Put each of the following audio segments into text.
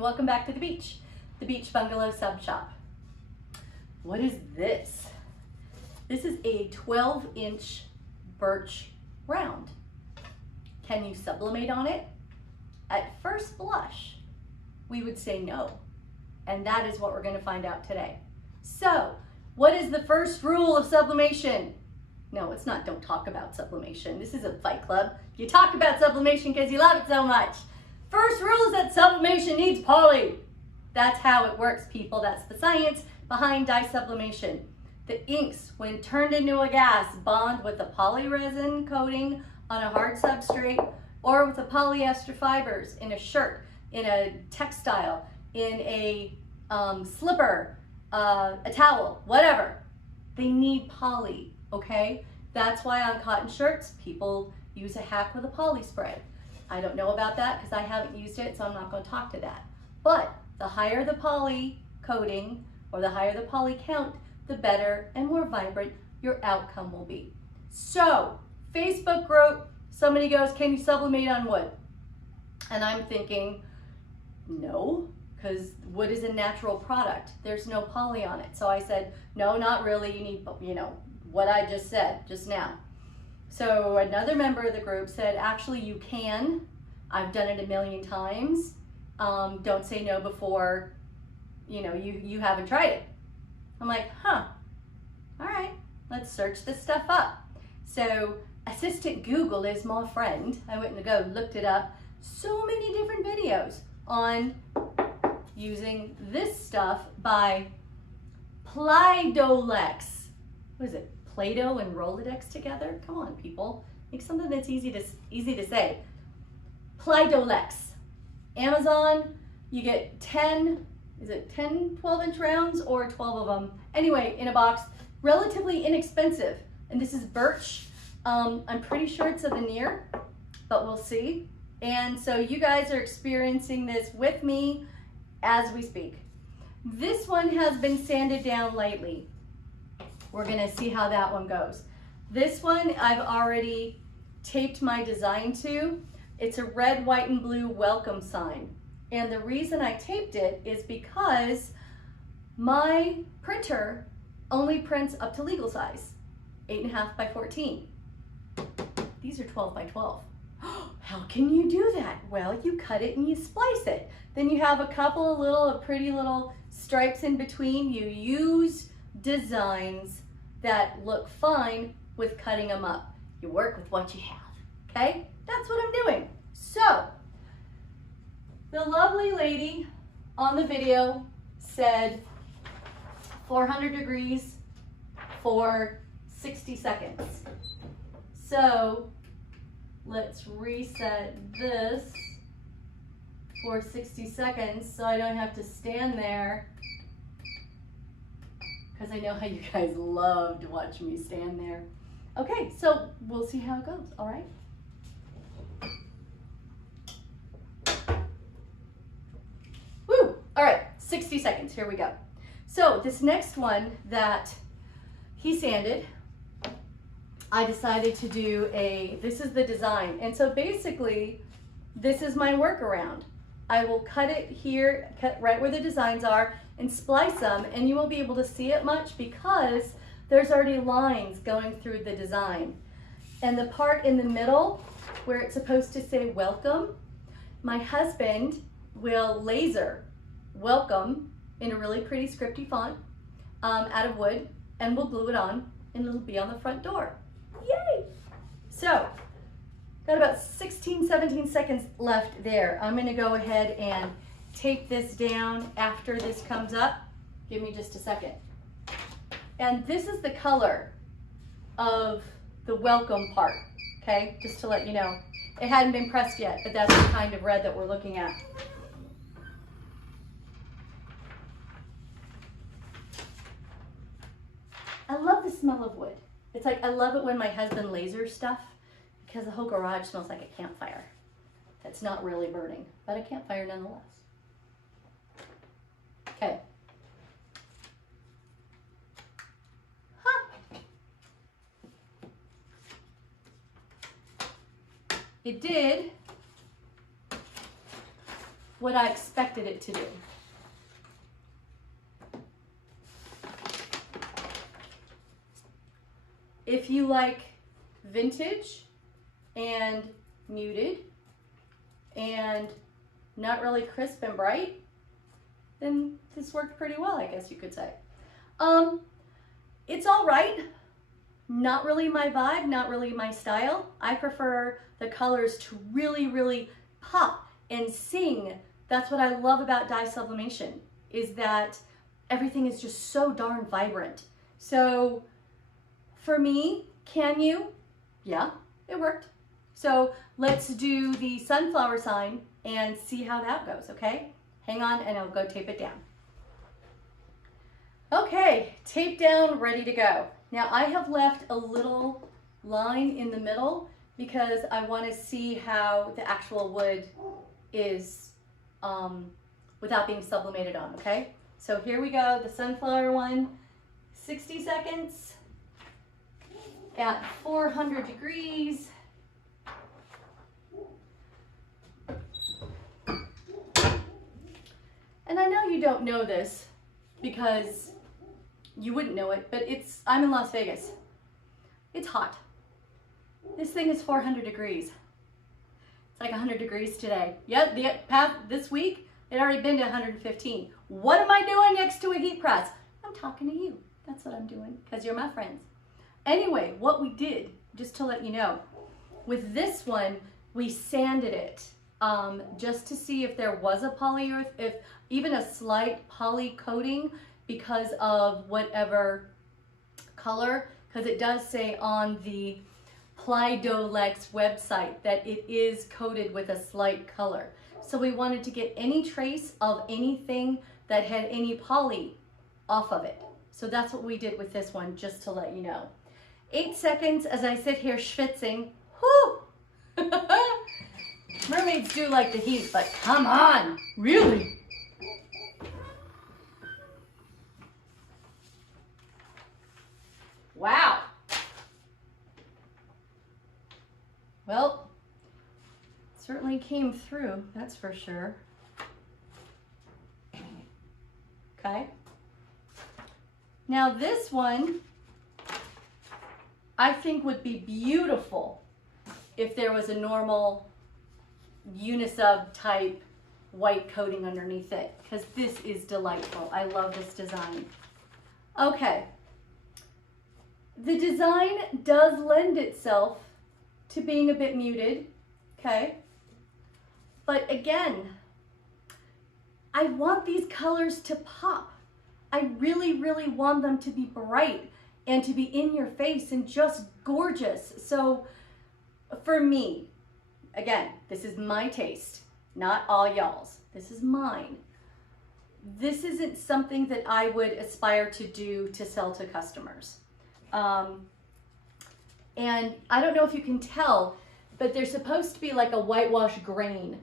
and welcome back to the beach bungalow sub shop. What is this? This is a 12-inch birch round. Can you sublimate on it? At first blush, we would say no, and that is what we're going to find out today. So, what is the first rule of sublimation? No, it's not don't talk about sublimation. This is a fight club. You talk about sublimation because you love it so much. First rule is that sublimation needs poly. That's how it works, people. That's the science behind dye sublimation. The inks, when turned into a gas, bond with a poly resin coating on a hard substrate or with the polyester fibers in a shirt, in a textile, in a slipper, a towel, whatever. They need poly, okay? That's why on cotton shirts, people use a hack with a poly spray. I don't know about that because I haven't used it, so I'm not going to talk to that. But the higher the poly coating or the higher the poly count, the better and more vibrant your outcome will be. So, Facebook group, somebody goes, can you sublimate on wood? And I'm thinking, no, because wood is a natural product. There's no poly on it. So I said, no, not really. You need, what I just said just now. So another member of the group said, actually you can. I've done it a million times. Don't say no before, you haven't tried it. I'm like, huh, all right, let's search this stuff up. So assistant Google is my friend. I went and looked it up. So many different videos on using this stuff by Plydolex. What is it? Play-Doh and Rolodex together? Come on, people. Make something that's easy to say. Plydolex. Amazon, you get 10, 12-inch rounds or 12 of them? Anyway, in a box, relatively inexpensive. And this is birch. I'm pretty sure it's a veneer, but we'll see. And so you guys are experiencing this with me as we speak. This one has been sanded down lightly. We're gonna see how that one goes. This one I've already taped my design to. It's a red, white, and blue welcome sign. And the reason I taped it is because my printer only prints up to legal size, 8.5 by 14. These are 12 by 12. How can you do that? Well, you cut it and you splice it. Then you have a couple of pretty little stripes in between. You use designs that look fine with cutting them up. You work with what you have, okay? That's what I'm doing. So, the lovely lady on the video said 400 degrees for 60 seconds. So, let's reset this for 60 seconds so I don't have to stand there, because I know how you guys love to watch me stand there. Okay, so we'll see how it goes, all right? Woo, all right, 60 seconds, here we go. So this next one that he sanded, I decided to do this is the design. And so basically, this is my workaround. I will cut it here, cut right where the designs are, and splice them, and you won't be able to see it much because there's already lines going through the design. And the part in the middle where it's supposed to say welcome, my husband will laser welcome in a really pretty scripty font out of wood, and we'll glue it on, and it'll be on the front door. Yay! So, got about 16, 17 seconds left there. I'm gonna go ahead and tape this down after this comes up. Give me just a second. And this is the color of the welcome part, okay? Just to let you know. It hadn't been pressed yet, but that's the kind of red that we're looking at. I love the smell of wood. It's like, I love it when my husband lasers stuff because the whole garage smells like a campfire. That's not really burning, but a campfire nonetheless. Okay. It did what I expected it to do. If you like vintage and muted and not really crisp and bright, then this worked pretty well, I guess you could say. It's all right. Not really my vibe, not really my style. I prefer the colors to really, really pop and sing. That's what I love about dye sublimation, is that everything is just so darn vibrant. So for me, can you? Yeah, it worked. So let's do the sunflower sign and see how that goes, okay? Hang on and I'll go tape it down. Okay, tape down, ready to go. Now I have left a little line in the middle because I want to see how the actual wood is without being sublimated on, okay? So here we go, the sunflower one, 60 seconds at 400 degrees. And I know you don't know this because you wouldn't know it, but I'm in Las Vegas. It's hot. This thing is 400 degrees. It's like 100 degrees today. Yep, this week, it already been to 115. What am I doing next to a heat press? I'm talking to you. That's what I'm doing, because you're my friends. Anyway, what we did, just to let you know, with this one, we sanded it just to see if there was a if even a slight poly coating because of whatever color, because it does say on the Plydolex website that it is coated with a slight color. So we wanted to get any trace of anything that had any poly off of it. So that's what we did with this one, just to let you know. 8 seconds as I sit here schwitzing. Whoo! Mermaids do like the heat, but come on, really? Wow. Well, certainly came through, that's for sure. Okay. Now this one, I think would be beautiful if there was a normal unisub type white coating underneath it, because this is delightful. I love this design. Okay. The design does lend itself to being a bit muted, okay? But again, I want these colors to pop. I really, really want them to be bright and to be in your face and just gorgeous. So for me, again, this is my taste, not all y'all's. This is mine. This isn't something that I would aspire to do to sell to customers. And I don't know if you can tell, but there's supposed to be like a whitewash grain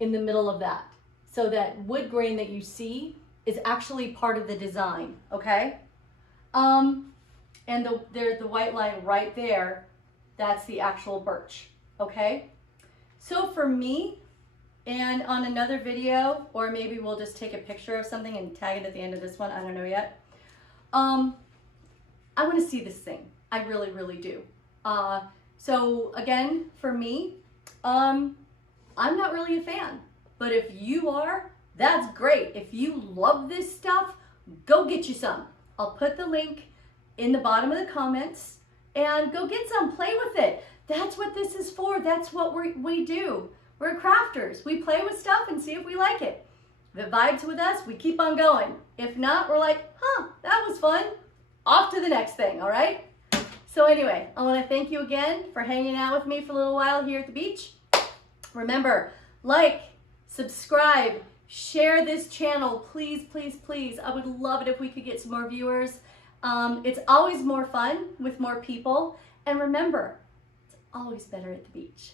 in the middle of that. So that wood grain that you see is actually part of the design, okay? And there's the white line right there. That's the actual birch, okay? So for me, and on another video, or maybe we'll just take a picture of something and tag it at the end of this one, I don't know yet. I want to see this thing. I really, really do. So again, for me, I'm not really a fan, but if you are, that's great. If you love this stuff, go get you some. I'll put the link in the bottom of the comments and go get some, play with it. That's what this is for. That's what we do. We're crafters. We play with stuff and see if we like it. If it vibes with us, we keep on going. If not, we're like, huh, that was fun. Off to the next thing, all right? So anyway, I want to thank you again for hanging out with me for a little while here at the beach. Remember, like, subscribe, share this channel, please, please, please. I would love it if we could get some more viewers. It's always more fun with more people. And remember, it's always better at the beach.